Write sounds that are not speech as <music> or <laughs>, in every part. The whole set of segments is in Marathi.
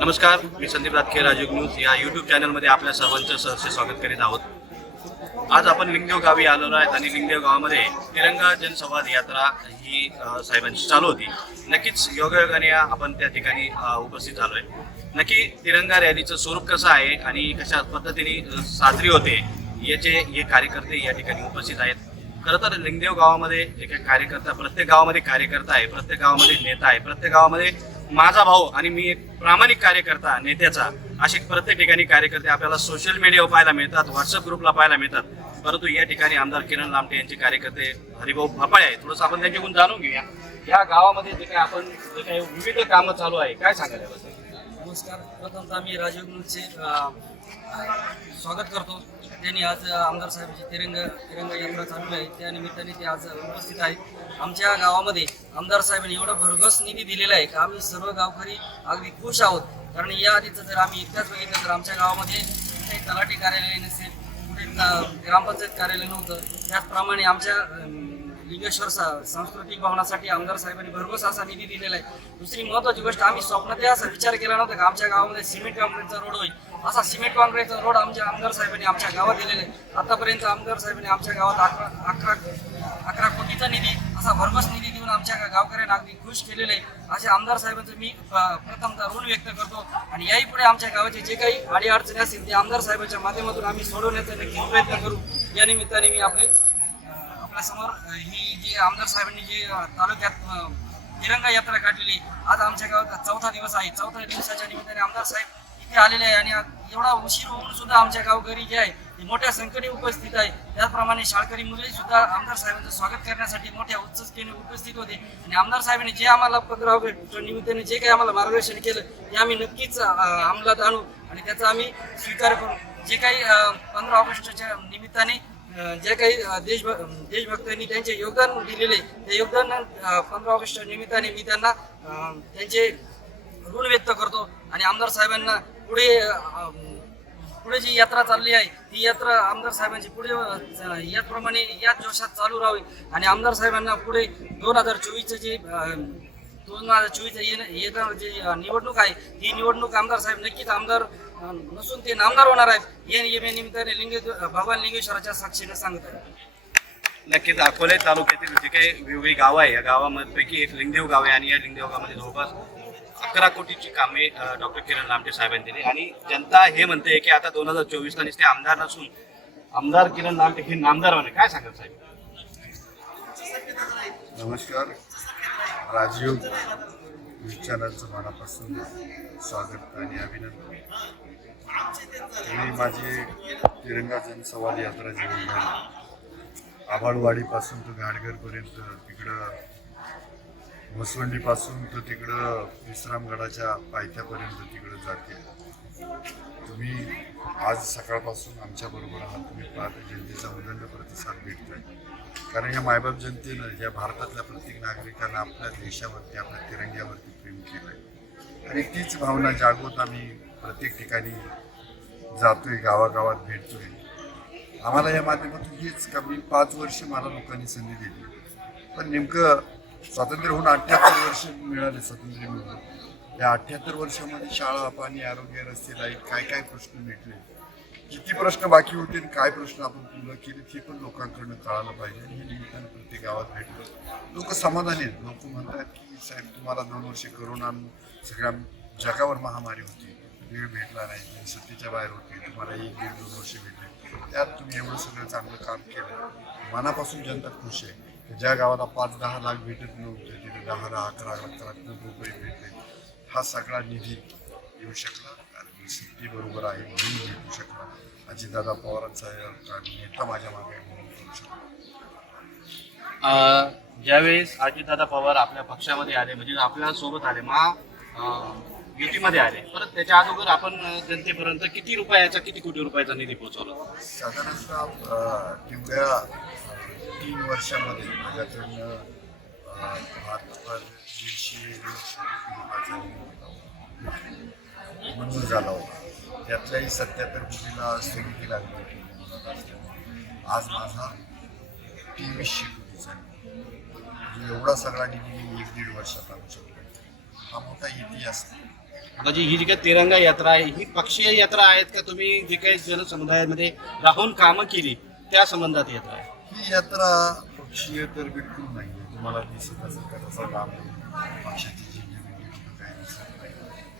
नमस्कार मी संदीप रातखे राजयोग न्यूज. या यूट्यूब चॅनलमध्ये आपल्या सर्वांचं सहर्ष स्वागत करीत आहोत. आज आपण लिंगदेव गावी आलेलो आहेत आणि लिंगदेव गावामध्ये तिरंगा जनसंवाद यात्रा ही साहेबांची चालू होती. नक्कीच योगायोगाने आपण त्या ठिकाणी उपस्थित झालो आहे नक्की तिरंगा रॅलीचं स्वरूप कसं आहे आणि कशा पद्धतीने साजरी होते याचे हे कार्यकर्ते या ठिकाणी उपस्थित आहेत. खरं तर लिंगदेव गावामध्ये एक एक कार्यकर्ता प्रत्येक गावामध्ये कार्यकर्ता आहे प्रत्येक गावामध्ये नेता आहे प्रत्येक गावामध्ये माझा भाऊ आणि मी एक प्रामाणिक कार्यकर्ता नेत्याचा असे प्रत्येक ठिकाणी कार्यकर्ते आपल्याला सोशल मीडियावर पाहायला मिळतात व्हॉट्सअप ग्रुपला पाहायला मिळतात. परंतु या ठिकाणी आमदार किरण लामटे यांचे कार्यकर्ते हरिभाऊ भपाळे आहे थोडंसं आपण त्यांच्याकडून जाणून घेऊया. या गावामध्ये जे काही आपण जे काही विविध कामं चालू आहे काय सांगायला नमस्कार. प्रथमतः मी राजीव गुरुचे स्वागत करतो. त्यांनी आज आमदार साहेबांची तिरंगा तिरंगा यात्रा चालू आहे. त्या निमित्ताने ते आज उपस्थित आहेत. आमच्या गावामध्ये आमदार साहेबांनी एवढा भरघोस निधी दिलेला आहे की आम्ही सर्व गावकरी अगदी खुश आहोत. कारण या आधीचं जर आम्ही इतकंच बघितलं तर आमच्या गावामध्ये कुठे तलाठी कार्यालय नसेल कुठे ग्रामपंचायत कार्यालय नव्हतं. त्याचप्रमाणे आमच्या लिंगेश्वर सा- सांस्कृतिक भवनासाठी आमदार साहेबांनी भरघोस असा निधी दिलेला आहे. दुसरी महत्वाची गोष्ट आम्ही स्वप्नात असा विचार केला नव्हता की आमच्या गावामध्ये सिमेंट कंपनीचा रोड होईल. असा सिमेंट काँक्रीटचा रोड आमच्या आमदार साहेबांनी आमच्या गावात दिलेला आहे. आतापर्यंत आमदार साहेबांनी आमच्या गावात अकरा अकरा अकरा कोटीचा निधी असा भरघोस निधी देऊन आमच्या गावकऱ्यांना अगदी खुश केलेले आहे. असे आमदार साहेबांचं मी प्रथमतः ऋण व्यक्त करतो आणि याही पुढे आमच्या गावाचे जे काही अडीअडचणी असतील ते आमदार साहेबांच्या माध्यमातून आम्ही सोडवण्याचा नक्की प्रयत्न करू. या निमित्ताने मी आपले आपल्यासमोर ही जी आमदार साहेबांनी जी तालुक्यात तिरंगा यात्रा काढलेली आज आमच्या गावात चौथा दिवस आहे. चौथ्या दिवसाच्या निमित्ताने आमदार साहेब हे आलेले आहे आणि एवढा उशीर होऊन सुद्धा आमच्या गावकरी जे आहे ते मोठ्या संख्येने उपस्थित आहे. त्याचप्रमाणे शाळकरी मुले सुद्धा आमदार साहेबांचं स्वागत करण्यासाठी मोठ्या उत्सुकतेने उपस्थित होते. आणि आमदार साहेबांनी जे आम्हाला पंधरा ऑगस्टच्या निमित्ताने जे काही आम्हाला मार्गदर्शन केलं ते आम्ही नक्कीच अंमलात आणू आणि त्याचा आम्ही स्वीकार करू. जे काही पंधरा ऑगस्टच्या निमित्ताने जे काही देश देशभ देशभक्तांनी त्यांचे योगदान दिलेले ते योगदान पंधरा ऑगस्ट निमित्ताने मी त्यांना त्यांचे ऋण व्यक्त करतो. आणि आमदार साहेबांना पुढे पुढे जी यात्रा चालली आहे ती यात्रा आमदार साहेबांची पुढे याचप्रमाणे याच जोशात चालू राहावी आणि आमदार साहेबांना पुढे दोन हजार चोवीसचे जे दोन हजार चोवीस येणार जे निवडणूक आहे ती निवडणूक आमदार साहेब नक्कीच आमदार नसून ते नामदार होणार आहेत. या या निमित्ताने लिंगे भगवान लिंगेश्वराच्या साक्षीने सांगत आहे नक्कीच अकोले तालुक्यातील जे काही वेगवेगळी गावं आहे या गावांपैकी एक लिंगदेव गाव आहे आणि या लिंगदेव गावामध्ये जवळपास अकरा कोटीची कामे डॉक्टर किरण लामटे साहेबांनी दिली. आणि जनता हे म्हणते की आता दोन हजार चोवीसला नुसते आमदार नसून आमदार किरण लामटे हे नामदार म्हणे काय सांगत साहेब? नमस्कार. राजीव विचारांचं मनापासून स्वागत आणि अभिनंदन. तुम्ही माझी तिरंगा जनसंवाद यात्रा जेवण झाली आभाळवाडीपासून तर घाटघरपर्यंत तिकडं म्हसवंडीपासून तर तिकडं विश्रामगडाच्या पायथ्यापर्यंत तिकडं जाते. तुम्ही आज सकाळपासून आमच्याबरोबर आहात. तुम्ही पाहत जनतेचा उदंड प्रतिसाद भेटतोय. कारण या मायबाप जनतेनं या भारतातल्या प्रत्येक नागरिकांना आपल्या देशावरती आपल्या तिरंग्यावरती प्रेम केलं आहे आणि तीच भावना जागवत आम्ही प्रत्येक ठिकाणी जातोय गावागावात भेटतोय. आम्हाला या माध्यमातून हेच का मी पाच वर्ष मला लोकांनी संधी दिली. पण नेमकं स्वातंत्र्य होऊन अठ्ठ्याहत्तर वर्ष मिळाले स्वातंत्र्य मिळून या अठ्ठ्याहत्तर वर्षामध्ये शाळा पाणी आरोग्य रस्ते लाइट काय काय प्रश्न भेटले किती प्रश्न बाकी होते आणि काय प्रश्न आपण पूर्ण केले ते पण लोकांकडनं कळालं पाहिजे आणि हे निमित्तानं प्रत्येक गावात भेटलं. लोक समाधानी आहेत. लोक म्हणतात की साहेब तुम्हाला दोन वर्ष करोना सगळ्या जगावर महामारी होती. वेळ भेटला नाही. सत्तेच्या बाहेर होते. तुम्हाला एक दीड दोन वर्ष भेटले. त्यात तुम्ही एवढं सगळं चांगलं काम केलं. मनापासून जनता खुश आहे. ज्या गावाला पाच दहा लाख भेटत नव्हते तिथे दहा दहा अकरा अकरा रुपये भेटले. हा सगळा निधी येऊ शकला आणि सिद्धी बरोबर आहे म्हणून भेटू शकला. अजितदादा पवारांचा नेता माझ्या मागे म्हणून करू शकलो. ज्यावेळेस अजितदादा पवार आपल्या पक्षामध्ये आले म्हणजे आपल्यासोबत आले महा अ, युतीमध्ये आले परत त्याच्या अगोदर आपण जनतेपर्यंत किती रुपयाचा किती कोटी रुपयाचा निधी पोहोचवला? साधारणतः तेवढ्या तीन वर्षामध्ये माझ्याकडनं अं, बहात्तर दीडशे मंजूर झाला होता. त्यातल्याही सत्याहत्तर कोटीला स्थगिती लागली होती. आज माझा तेवीसशे कोटीचा म्हणजे एवढा सगळा निधी मी एक दीड वर्षात आणू शकतो हा मोठा इतिहास. आहे. म्हणजे ही जी काही तिरंगा यात्रा आहे ही पक्षीय यात्रा आहेत का? तुम्ही जे काही जनसमुदायामध्ये राहून कामं केली त्या संबंधात यात्रा आहे. ही यात्रा पक्षीय तर बिलकुल नाही आहे. तुम्हाला दिसत असेल का? तसा पक्षाची दिसत नाही.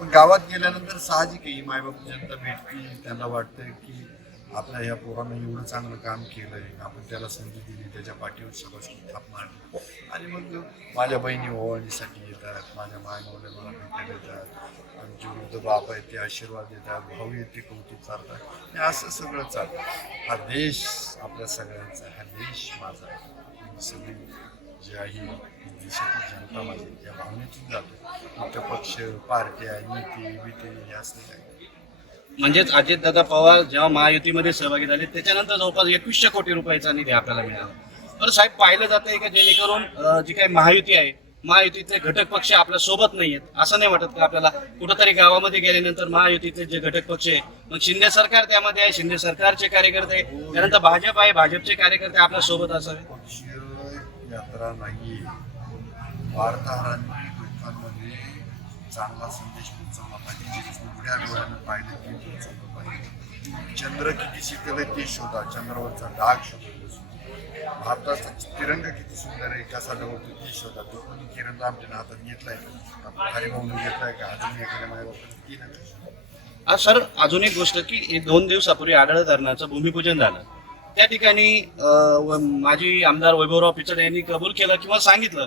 पण गावात गेल्यानंतर साहजिक आहे ही मायबाप जनता भेटतील त्यांना वाटतं की आपल्या या पोरानं एवढं चांगलं काम केलं आहे आपण त्याला संधी दिली त्याच्या पाठीवर सभासद थाप मारली. आणि मग माझ्या बहिणी ओवाळणीसाठी येतात माझ्या मायमावल्या मला भेटायला येतात आमचे वृद्ध बाप आहेत ते आशीर्वाद देतात भाऊ आहेत ते कौतुक करतात. आणि असं सगळं चालतं. हा देश आपल्या सगळ्यांचा हा देश माझा आहे. सगळी जी आहे देशाची जनता माझी या भावनेतून जातो. मुख्य पक्ष पार्ट्या नीती बिती हे असं म्हणजेच अजितदादा पवार जेव्हा महायुतीमध्ये सहभागी झाले त्याच्यानंतर जवळपास एकवीसशे कोटी रुपयाचा निधी आपल्याला मिळाला. बरं साहेब पाहिलं जातंय का जेणेकरून जी काही महायुती आहे महायुतीचे घटक पक्ष आपल्यासोबत नाही आहेत असं नाही वाटत का आपल्याला कुठंतरी गावामध्ये गेल्यानंतर महायुतीचे जे घटक पक्ष आहे मग शिंदे सरकार त्यामध्ये आहे शिंदे सरकारचे कार्यकर्ते त्यानंतर भाजप आहे भाजपचे कार्यकर्ते आपल्यासोबत असावे यात्रा नाही. वार्ताहरांनी लोकांमध्ये चांगला संदेश पोहोचवला. उघड्या डोळ्यानं पाहिलं ते पोहोचवलं पाहिजे चंद्र किती शिकले ते शोधा चंद्रावरचा डाग शोधा भारताचा तिरंगा किती सुंदर आहे कसा डोळतो ते शोधा तो कोणी तिरंगा आमच्या हातात घेतलाय का हरिभाऊन घेतलाय का अजून एखाद्या माझ्या ती नाही आज सर अजून एक गोष्ट की एक दोन दिवसापूर्वी आढळ धरणाचं भूमिपूजन झालं. त्या ठिकाणी माजी आमदार वैभवराव पिचड यांनी कबूल केलं किंवा सांगितलं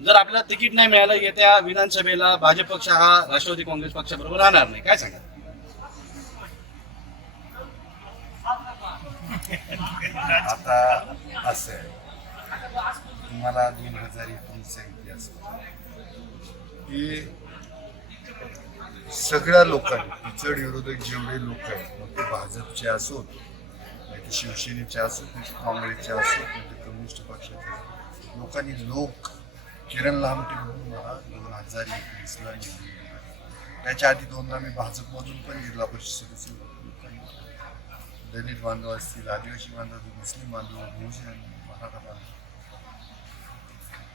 जर आपल्याला तिकीट नाही मिळालं येत्या विधानसभेला भाजप पक्ष हा राष्ट्रवादी काँग्रेस पक्षाबरोबर राहणार नाही. काय सांगा आता असं आहे. तुम्हाला दोन हजार एकोणीसचा इतिहास की सगळ्या लोकांनी पिचड विरोधक जेवढे लोक आहेत मग ते भाजपचे असोत नाही ते शिवसेनेचे असोत नाही ते काँग्रेसचे असोत नाही ते कम्युनिस्ट पक्षाचे लोकांनी लोक किरण लामटे म्हणून मला दोन हजार एकवीसला निवडून दिलं. त्याच्या आधी दोनदा मी भाजपमधून पण जिल्हा परिषद दलित बांधव असतील आदिवासी बांधव असतील मुस्लिम बांधव बहुजन मराठा बांधव.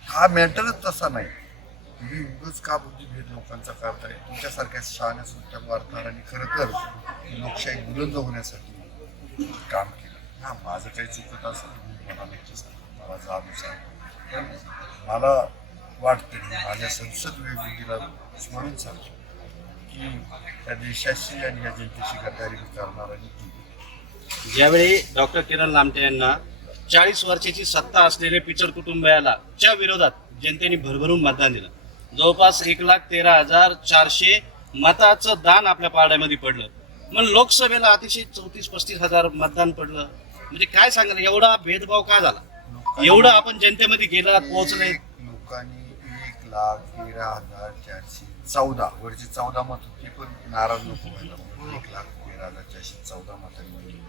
हा मॅटरच तसा नाही. तुम्ही उगाच का बुद्धिभेद लोकांचा करताय? तुमच्यासारख्या शहाण्या सुट्ट्या वार्ताहरांनी खरं तर लोकशाही बुलंद होण्यासाठी काम केलं. हा माझं काही चुकत असेल मला नक्की सांग. मला जाब सांग. पण मला वाटतं मी माझ्या संसद विभागीला स्मरून सांगतो की त्या देशाशी आणि या जनतेशी गद्दारी करणारा नीती ज्यावेळी डॉक्टर किरण लामटे यांना चाळीस वर्षाची सत्ता असलेले पिचड कुटुंबियाला च्या विरोधात जनतेने भरभरून मतदान दिलं. जवळपास एक लाख तेरा हजार चारशे मताचं दान आपल्या पारड्यामध्ये पडलं. मग लोकसभेला अतिशय चौतीस पस्तीस हजार मतदान पडलं. म्हणजे काय सांगाल? एवढा भेदभाव का झाला? एवढं आपण जनतेमध्ये गेला पोहोचले लोकांनी लाख तेरा हजार चारशे चौदा. वरचे चौदा मत होती पण नाराज नको व्हायला. म्हणून एक लाख तेरा हजार चारशे चौदा मतांनी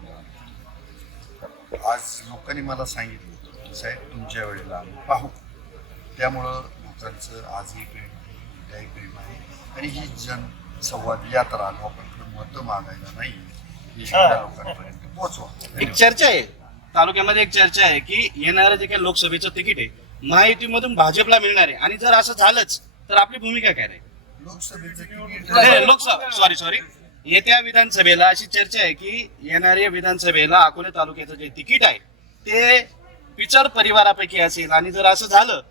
आज लोकांनी मला सांगितलं होतं की साहेब तुमच्या वेळेला आम्ही पाहू. त्यामुळं लोकांचं आजही प्रेम आहे उद्याही प्रेम आहे. आणि ही जन संवाद यात्रा लोकांकडे मतं मागायला नाही ही लोकांपर्यंत पोहोचवा. एक चर्चा आहे. तालुक्यामध्ये एक चर्चा आहे की येणारं जे काही लोकसभेचं तिकीट आहे महायुतीमधून भाजपला मिळणार आहे. आणि जर असं झालंच तर आपली भूमिका काय राहील? लोकसभा सॉरी सॉरी येत्या विधानसभेला अशी चर्चा आहे की येणाऱ्या विधानसभेला अकोले तालुक्याचं जे तिकीट आहे ते पिचड परिवारापैकी असेल. आणि जर असं झालं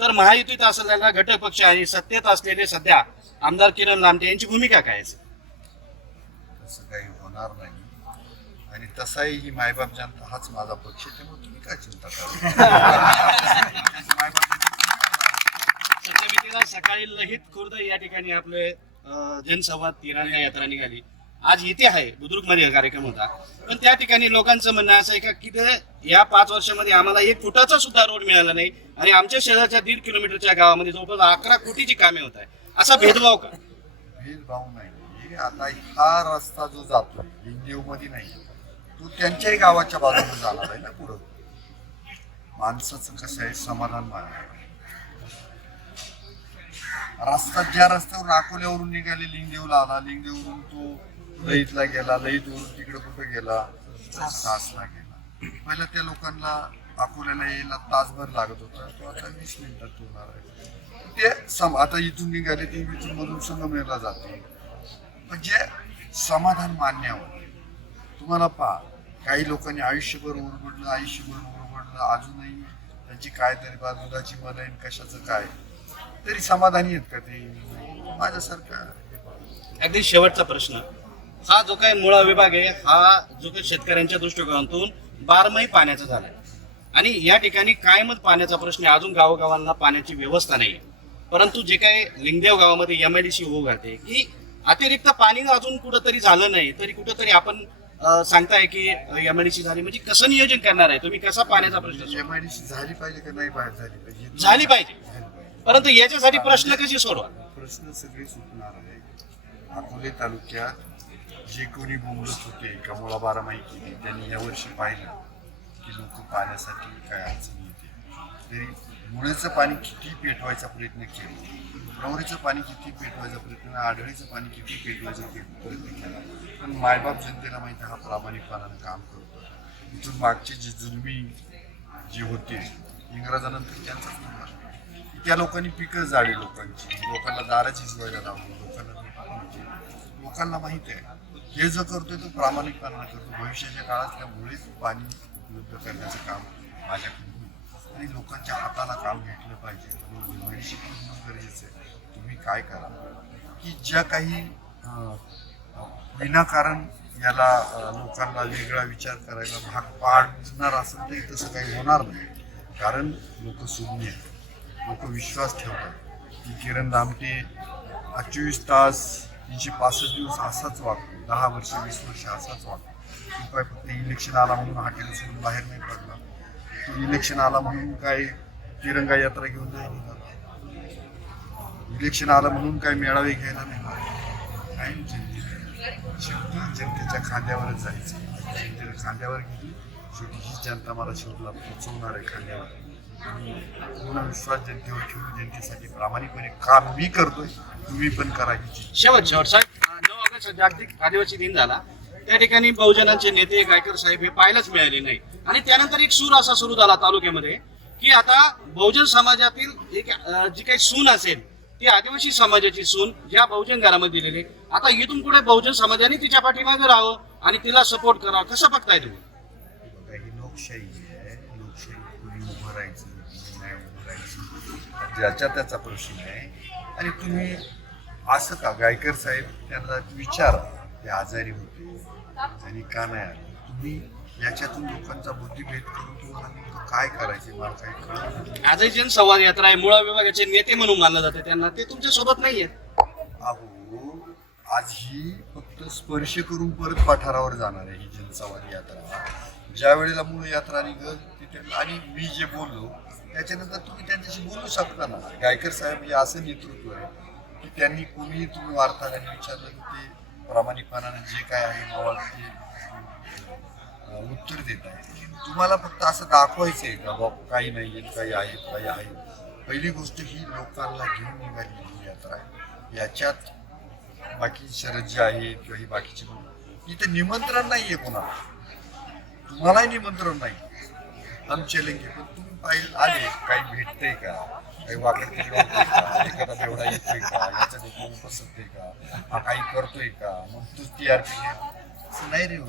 तर महायुतीत असलेला घटक पक्ष आणि सत्तेत असलेले सध्या आमदार किरण लामटे यांची भूमिका काय असेल? काही होणार नाही. आणि तसाही ही मायबाप जनता हाच माझा पक्ष आहे त्यामुळे तुम्ही काय चिंता करा <laughs> सकाळी लहित खुर्द या ठिकाणी आपले जनसंवाद तिरंगा यात्रा निघाली. आज इथे आहे बुद्रुकमध्ये कार्यक्रम होता. पण त्या ठिकाणी लोकांचं म्हणणं असं आहे का की ते या पाच वर्षामध्ये आम्हाला एक फुटाचा सुद्धा रोड मिळाला नाही आणि आमच्या शहराच्या दीड किलोमीटरच्या गावामध्ये जवळपास अकरा कोटीची कामे होत आहे असा भेदभाव का? भेदभाव नाही. हे आता हा रस्ता जो जातो मध्ये नाही. तो त्यांच्याही गावाच्या बाजूने जाणार आहे ना पुढं. माणसाचं कसं आहे समाधान मानणार रस्ता ज्या रस्त्यावरून अकोल्यावरून निघाले लिंगदेवला आला. लिंगदेवरून तो लईतला गेला लईतवरून तिकडे कुठं गेला? सासला गेला. पहिला त्या लोकांना अकोल्याला यायला तासभर लागत होता. तो आता वीस मिनिटात होणार आहे. ते सम आता इथून निघाले ते इथून मधून संगमेरला जाते म्हणजे समाधान मान्यावर तुम्हाला पहा काही लोकांनी आयुष्यभर उरबडलं आयुष्यभर उरबडलं अजूनही त्यांची काय तरी बा दुधाची आहे कशाचं काय? तरी समाधानी आहेत का ते? माझ्यासारखं अगदी शेवटचा प्रश्न. हा जो काही मुळा विभाग आहे हा जो काही शेतकऱ्यांच्या दृष्टिकोनातून बारमाही पाण्याचा झालाय. आणि या ठिकाणी कायमच पाण्याचा प्रश्न आहे. अजून गावोगावांना पाण्याची व्यवस्था नाही परंतु जे काय लिंगदेव गावामध्ये एम आय डी सी होऊ घालते की अतिरिक्त पाणी अजून कुठंतरी झालं नाही तरी कुठंतरी आपण सांगताय की एम आय डी सी झाली म्हणजे कसं नियोजन करणार आहे? तुम्ही कसा पाण्याचा प्रश्न एम आय डी सी झाली पाहिजे का नाही बाहेर झाली पाहिजे. झाली पाहिजे. झाली पाहिजे. परंतु याच्यासाठी प्रश्न कशी सोडवा? प्रश्न सगळे सुटणार आहे. अकोले तालुक्यात जे कोणी बोंबलत होते कमोळा बारामाही केली त्यांनी यावर्षी पाहिलं की लोक पाण्यासाठी काय अडचण येते तरी मुळेचं पाणी किती पेटवायचा प्रयत्न केला? प्रवरीचं पाणी किती पेटवायचा प्रयत्न आढळीचं पाणी किती पेटवायचा पे- प्रयत्न केला. पण मायबाप जनतेला माहिती आहे, हा प्रामाणिकपणानं काम करतो. इथून मागचे जे जुलमी जे होते इंग्रजानंतर त्यांचाच नंबर. त्या लोकांनी पिकं जाळी लोकांची. लोकांना दाराची शिवायला लावली लोकांना लोकांना माहीत आहे हे जो करतोय तो प्रामाणिकपणानं करतो. भविष्याच्या काळात त्यामुळेच पाणी उपलब्ध करण्याचं काम माझ्याकडून आणि लोकांच्या हाताला काम घेतलं पाहिजे. म्हणून शिकून गरजेचं आहे. तुम्ही काय करा? की ज्या काही विनाकारण याला लोकांना वेगळा विचार करायला भाग पाडणार असेल तरी तसं काही होणार नाही. कारण लोक सुज्ञ आहेत. लोक विश्वास ठेवतात. की किरण दामटे हा तास तीनशे पासष्ट दिवस असाच वागतो. दहा वर्ष वीस वर्ष असाच वागतो. तो काय फक्त इलेक्शन आला म्हणून हॉटेल सोडून बाहेर नाही पडला इलेक्शन आला म्हणून काय तिरंगा यात्रा घेऊन नाही निघाला. इलेक्शन आलं म्हणून काय मेळावे घ्यायला नाही काय जनते शेवटी जनतेच्या खांद्यावरच जायचं. जनतेने खांद्यावर गेली शेवटी ही जनता मला शेवटला पोचवणार आहे खांद्यावर. पूर्ण विश्वास जनतेवर ठेवून जनतेसाठी प्रामाणिकपणे काम मी करतोय तुम्ही पण करा ही शेवट शेवट साहेब नऊ ऑगस्ट जागतिक आदिवासी दिन झाला. त्या ठिकाणी बहुजनांचे नेते गायकर साहेब हे पाहायलाच मिळाले नाही. आणि त्यानंतर एक सूर असा सुरू झाला तालुक्यामध्ये की आता बहुजन समाजातील एक जी काही सून असेल ती आदिवासी समाजाची सून ज्या बहुजन घरामध्ये दिलेली आहे. आता इथून पुढे बहुजन समाजाने तिच्या पाठीमागे राहावं आणि तिला सपोर्ट करावं. कसं बघताय तुम्ही? लोकशाही आहे. लोकशाही कुणी उभं राहायचं नाही उभं राहायचं. ज्याच्या त्याचा प्रश्न आहे. आणि तुम्ही असं का गायकर साहेब त्यांना विचारा. ते आजारी होते. आणि का नाही आले? तुम्ही याच्यातून लोकांचा बुद्धिभेद करून तुम्हाला नेमकं काय करायचे मला काही कळत नाही. आजही जन संवाद यात्रा आहे. मुळा विभागाचे नेते म्हणून मानलं जाते. त्यांना ते तुमच्यासोबत नाहीयेत अहो आज ही फक्त स्पर्श करून परत पठारावर जाणार आहे ही जनसंवादी यात्रा. ज्या वेळेला मूळ यात्रा निघल तिथे आणि मी जे बोललो त्याच्यानंतर तुम्ही त्यांच्याशी बोलू शकता ना. गायकर साहेब हे असं नेतृत्व आहे की त्यांनी कोणीही तुम्ही वार्ताहरांनी विचारलं की ते प्रामाणिकपणाने जे काय आहे मला ते उत्तर देत आहे. तुम्हाला फक्त असं दाखवायचं आहे का बाबा काही नाही आहेत काही आहे काही आहे? पहिली गोष्ट ही लोकांना घेऊन निघालेली ही यात्रा आहे. याच्यात बाकी शरद जे आहे किंवा ही बाकीचे इथं इथे निमंत्रण नाहीये कोणाला. तुम्हालाही निमंत्रण नाही. आमचे चलेंगे पण तुम्ही पाहिजे आले काही भेटते का? काही वाकड एखादा बेवडा येतोय का? याचा देखील पसरते का? हा काही करतोय का? मग तू टी आर पी असं नाही रे हो.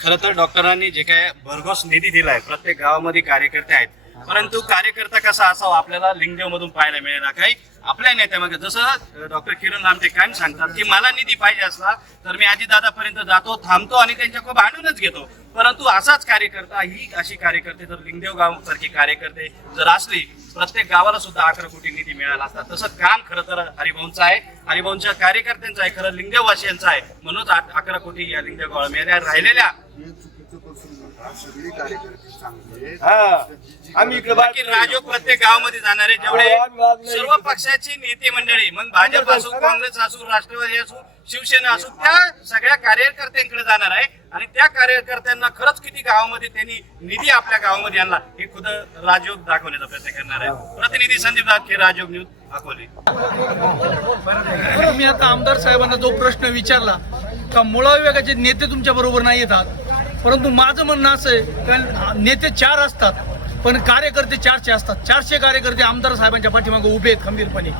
खरं तर डॉक्टरांनी जे काय भरघोस निधी दिलाय प्रत्येक गावामध्ये कार्यकर्ते आहेत. परंतु कार्यकर्ता कसा असावा आपल्याला लिंगदेव मधून पाहायला मिळेल काही आपल्या नेत्यामध्ये जसं डॉक्टर किरण लामटे कायम सांगतात की मला निधी पाहिजे असला तर मी आजी दादापर्यंत जातो थांबतो आणि त्यांच्याकडे भांडूनच घेतो. परंतु असाच कार्यकर्ता ही अशी कार्यकर्ते जर लिंगदेव गावसारखी कार्यकर्ते जर असली प्रत्येक गावाला सुद्धा अकरा कोटी निधी मिळाला असता. तसं काम खरं तर हरिभाऊंचं आहे. हरिभाऊंच्या कार्यकर्त्यांचं आहे खरं लिंगदेववासियांचं आहे. म्हणूनच अकरा कोटी या लिंगदेव गावाला मिळाल्या. राहिलेल्या सगळे कार्यकर्ते चांगले आहेत. हा. आम्ही इकडे बाकी राजो प्रत्येक गावामध्ये जाणारे जेवढे सर्व पक्षाची नेते मंडळी मग भाजप असो काँग्रेस असो राष्ट्रवादी असो शिवसेना असो त्या सगळ्या कार्यकर्त्यांकडे जाणार आहे. आणि त्या कार्यकर्त्यांना खरंच किती गावामध्ये त्यांनी निधी आपल्या गावामध्ये आणला हे खुद राजयोग दाखवण्याचा प्रयत्न करणार आहे. प्रतिनिधी संदीप दाखे राजयोग न्यूज अकोले. मी आता आमदार साहेबांना जो प्रश्न विचारला का मुळा विभागाचे नेते तुमच्या बरोबर नाही येतात? परंतु माझं म्हणणं असं आहे कारण नेते चार असतात पण कार्यकर्ते चारशे असतात. चारशे कार्यकर्ते आमदार साहेबांच्या पाठीमागे उभे आहेत खंबीरपणे.